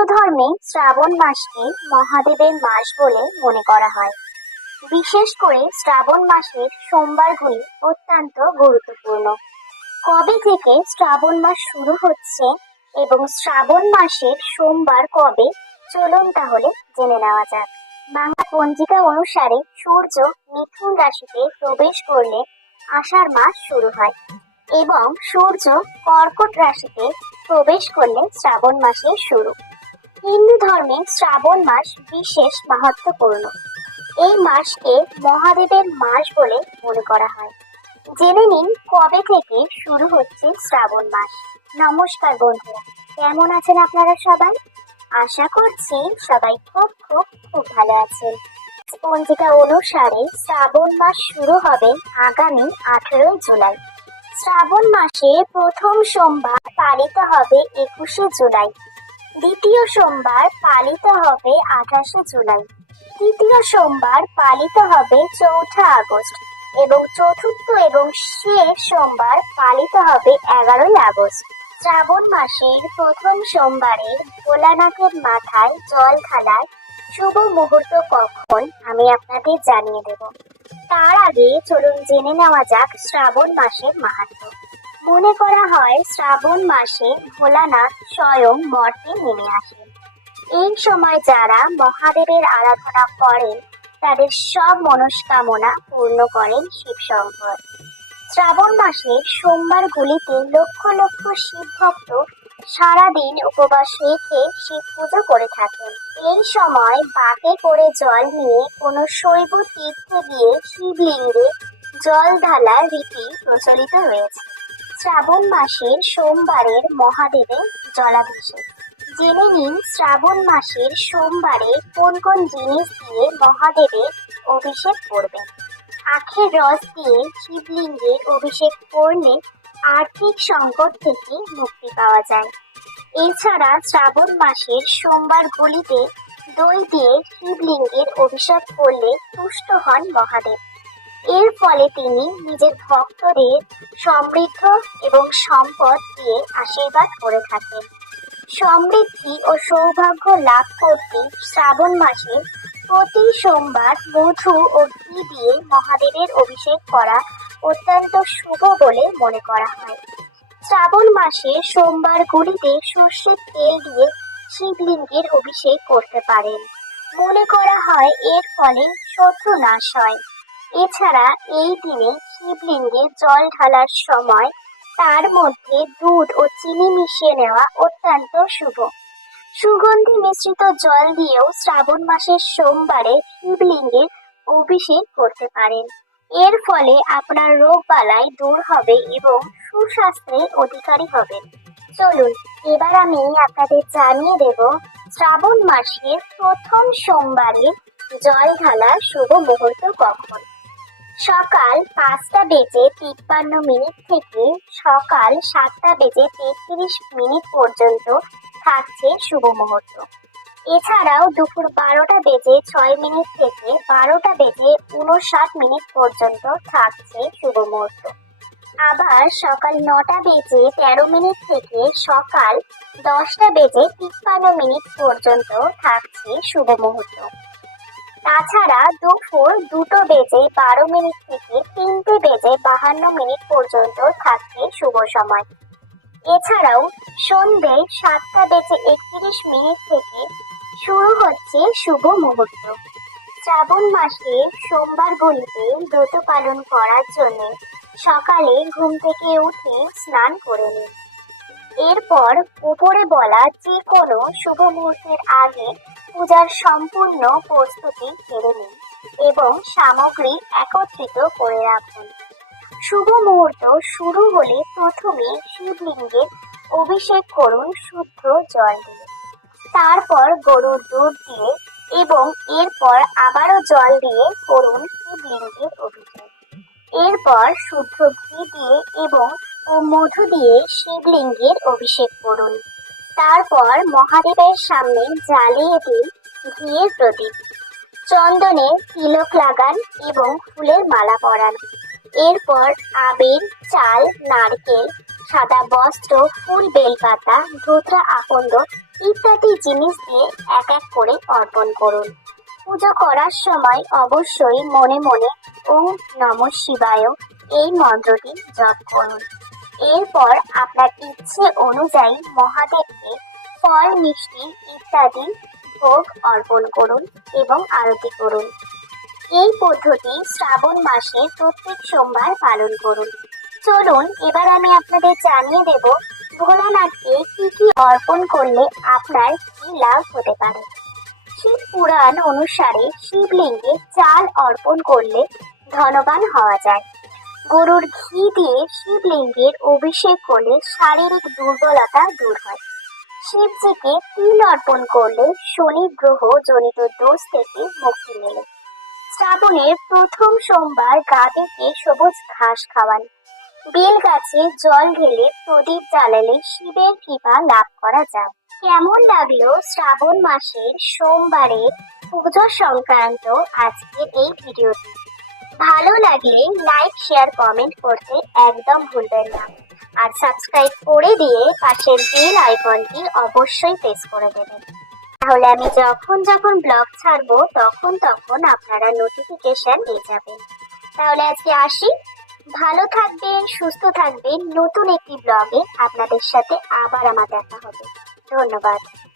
হিন্দু ধর্মে শ্রাবণ মাসকে মহাদেবের মাস বলে মনে করা হয়। বিশেষ করে শ্রাবণ মাসের সোমবারগুলি অত্যন্ত গুরুত্বপূর্ণ। কবে থেকে শ্রাবণ মাস শুরু হচ্ছে এবং শ্রাবণ মাসের সোমবার কবে, চলুন তাহলে জেনে নেওয়া যাক। বাংলা পঞ্জিকা অনুসারে সূর্য মিথুন রাশিতে প্রবেশ করলে আষাঢ় মাস শুরু হয় এবং সূর্য কর্কট রাশিতে প্রবেশ করলে শ্রাবণ মাসের শুরু। হিন্দু ধর্মে শ্রাবণ মাস বিশেষ মাহাত্মপূর্ণ এই মাসকে মহাদেবের মাস বলে মনে করা হয়। জেনে নিন কবে থেকে শুরু হচ্ছে শ্রাবণ মাস। নমস্কার বন্ধুরা, কেমন আছেন আপনারা সবাই? আশা করছি সবাই খুব খুব খুব ভালো আছেন। পঞ্জিকা অনুসারে শ্রাবণ মাস শুরু হবে আগামী আঠেরোই জুলাই। শ্রাবণ মাসে প্রথম সোমবার পালিত হবে একুশে জুলাই। দ্বিতীয় সোমবার পালিত হবে আঠাশে জুলাই। তৃতীয় সোমবার পালিত হবে চৌঠা আগস্ট এবং চতুর্থ এবং শেষ সোমবার পালিত হবে এগারোই আগস্ট। শ্রাবণ মাসের প্রথম সোমবারে ভোলানাথের মাথায় জল ঢালার শুভ মুহূর্ত কখন আমি আপনাদের জানিয়ে দেব। তার আগে চলুন জেনে নেওয়া যাক শ্রাবণ মাসের মাহাত্ম্য মনে করা হয় শ্রাবণ মাসে ভোলানাথ স্বয়ং মর্তে নেমে আসেন। এই সময় যারা মহাদেবের আরাধনা করেন, তাদের সব মনস্কামনা পূর্ণ করেন শিবশঙ্কর। শ্রাবণ মাসে সোমবারগুলিতে লক্ষ লক্ষ শিব ভক্ত সারাদিন উপবাস রেখে শিব পুজো করে থাকেন। এই সময় বাকে করে জল নিয়ে কোনো শৈব তীর্থে গিয়ে শিবলিঙ্গে জল ঢালার রীতি প্রচলিত রয়েছে। শ্রাবণ মাসের সোমবারের মহাদেবের জলাভিষেক। জেনে নিন শ্রাবণ মাসের সোমবারে কোন কোন জিনিস দিয়ে মহাদেবের অভিষেক করবেন। আখের রস দিয়ে শিবলিঙ্গের অভিষেক করলে আর্থিক সংকট থেকে মুক্তি পাওয়া যায়। এছাড়া শ্রাবণ মাসের সোমবার সোমবারগুলিতে দই দিয়ে শিবলিঙ্গের অভিষেক করলে তুষ্ট হন মহাদেব। এর ফলে তিনি নিজের ভক্তদের সমৃদ্ধ এবং সম্পদ দিয়ে আশীর্বাদ করে থাকেন। সমৃদ্ধি ও সৌভাগ্য লাভ করতে শ্রাবণ মাসে প্রতি সোমবার মধু ও ঘি দিয়ে মহাদেবের অভিষেক করা অত্যন্ত শুভ বলে মনে করা হয়। শ্রাবণ মাসে সোমবারগুলিতে সর্ষের তেল দিয়ে শিবলিঙ্গের অভিষেক করতে পারেন। মনে করা হয় এর ফলে শত্রু নাশ হয়। এছাড়া এই দিনে শিবলিঙ্গে জল ঢালার সময় তার মধ্যে দুধ ও চিনি মিশিয়ে নেওয়া অত্যন্ত শুভ। সুগন্ধি মিশ্রিত জল দিয়েও শ্রাবণ মাসের সোমবারে শিবলিঙ্গের অভিষেক করতে পারেন। এর ফলে আপনার রোগ বালাই দূর হবে এবং সুস্বাস্থ্যের অধিকারী হবেন। চলুন, এবার আমি আপনাদের জানিয়ে দেব শ্রাবণ মাসের প্রথম সোমবারে জল ঢালার শুভ মুহূর্ত কখন। সকাল পাঁচটা বেজে তিপ্পান্ন মিনিট থেকে সকাল সাতটা বেজে তেত্রিশ মিনিট পর্যন্ত থাকছে শুভ মুহূর্ত। এছাড়াও দুপুর বারোটা বেজে ছয় মিনিট থেকে বারোটা বেজে উনষাট মিনিট পর্যন্ত থাকছে শুভ মুহূর্ত। আবার সকাল নটা বেজে তেরো মিনিট থেকে সকাল দশটা বেজে তিপ্পান্ন মিনিট পর্যন্ত থাকছে শুভ মুহূর্ত। তাছাড়া দুপুর দুটো বেজে বারো মিনিট থেকে তিনটে বেজে বাহান্ন মিনিট পর্যন্ত থাকছে শুভ সময়। এছাড়াও সন্ধে সাতটা বেজে একত্রিশ মিনিট থেকে শুরু হচ্ছে শুভ মুহূর্ত। শ্রাবণ মাসে সোমবারগুলিতে ব্রত পালন করার জন্য সকালে ঘুম থেকে উঠে স্নান করে নিন। এরপর উপরে বলা যে কোনো শুভ মুহূর্তের আগে পূজার সম্পূর্ণ প্রস্তুতি সেরে নিন এবং সামগ্রী একত্রিত করে রাখুন। শুভ মুহূর্ত শুরু হলে প্রথমে শিবলিঙ্গের অভিষেক করুন শুদ্ধ জল দিয়ে। তারপর গরুর দুধ দিয়ে এবং এরপর আবারও জল দিয়ে করুন শিবলিঙ্গের অভিষেক। এরপর শুদ্ধ ঘি দিয়ে এবং ও মধু দিয়ে শিবলিঙ্গের অভিষেক করুন। তারপর মহাদেবের সামনে জ্বালিয়ে দিন ঘিয়ের প্রদীপ। চন্দনে তিলক লাগান এবং ফুলের মালা পরান। এরপর আবির, চাল, নারকেল, সাদা বস্ত্র, ফুল, বেলপাতা, ধুতরা, আকন্দ ইত্যাদি জিনিস দিয়ে এক এক করে অর্পণ করুন। পুজো করার সময় অবশ্যই মনে মনে ওম নম শিবায় এই মন্ত্রটি জপ করুন। এরপর আপনার ইচ্ছে অনুযায়ী মহাদেবকে ফল, মিষ্টি ইত্যাদি ভোগ অর্পণ করুন এবং আরতি করুন। এই পদ্ধতি শ্রাবণ মাসে প্রত্যেক সোমবার পালন করুন। চলুন, এবার আমি আপনাদের জানিয়ে দেব ভোলানাথকে কি কি অর্পণ করলে আপনার কি লাভ হতে পারে। শিব পুরাণ অনুসারে শিবলিঙ্গে চাল অর্পণ করলে ধনবান হওয়া যায়। গরুর ঘি দিয়ে শিবলিঙ্গের অভিষেক করলে শারীরিক দুর্বলতা দূর হয়। শিবজিকে তিল অর্পণ করলে শনি গ্রহ জনিত দোষ থেকে মুক্তি মেলে। শ্রাবণের প্রথম সোমবার গাভীকে সবুজ ঘাস খাওয়ান। বেল গাছে জল ঢেলে প্রদীপ জ্বালালে শিবের কৃপা লাভ করা যায়। কেমন লাগল শ্রাবণ মাসের সোমবারের পুজো সংক্রান্ত আজকের এই ভিডিওটি? ভালো লাগলে লাইক শেয়ার কমেন্ট করতে একদম ভুলবেন না। আর সাবস্ক্রাইব করে দিয়ে পাশের বেল আইকনটি অবশ্যই প্রেস করে দেবেন। তাহলে আমি যখন যখন ব্লগ ছাড়বো, তখন তখন আপনারা নোটিফিকেশন পেয়ে যাবেন। তাহলে আজকে আসি। ভালো থাকবেন, সুস্থ থাকবেন। নতুন একটি ব্লগে আপনাদের সাথে আবার আমার দেখা হবে। ধন্যবাদ।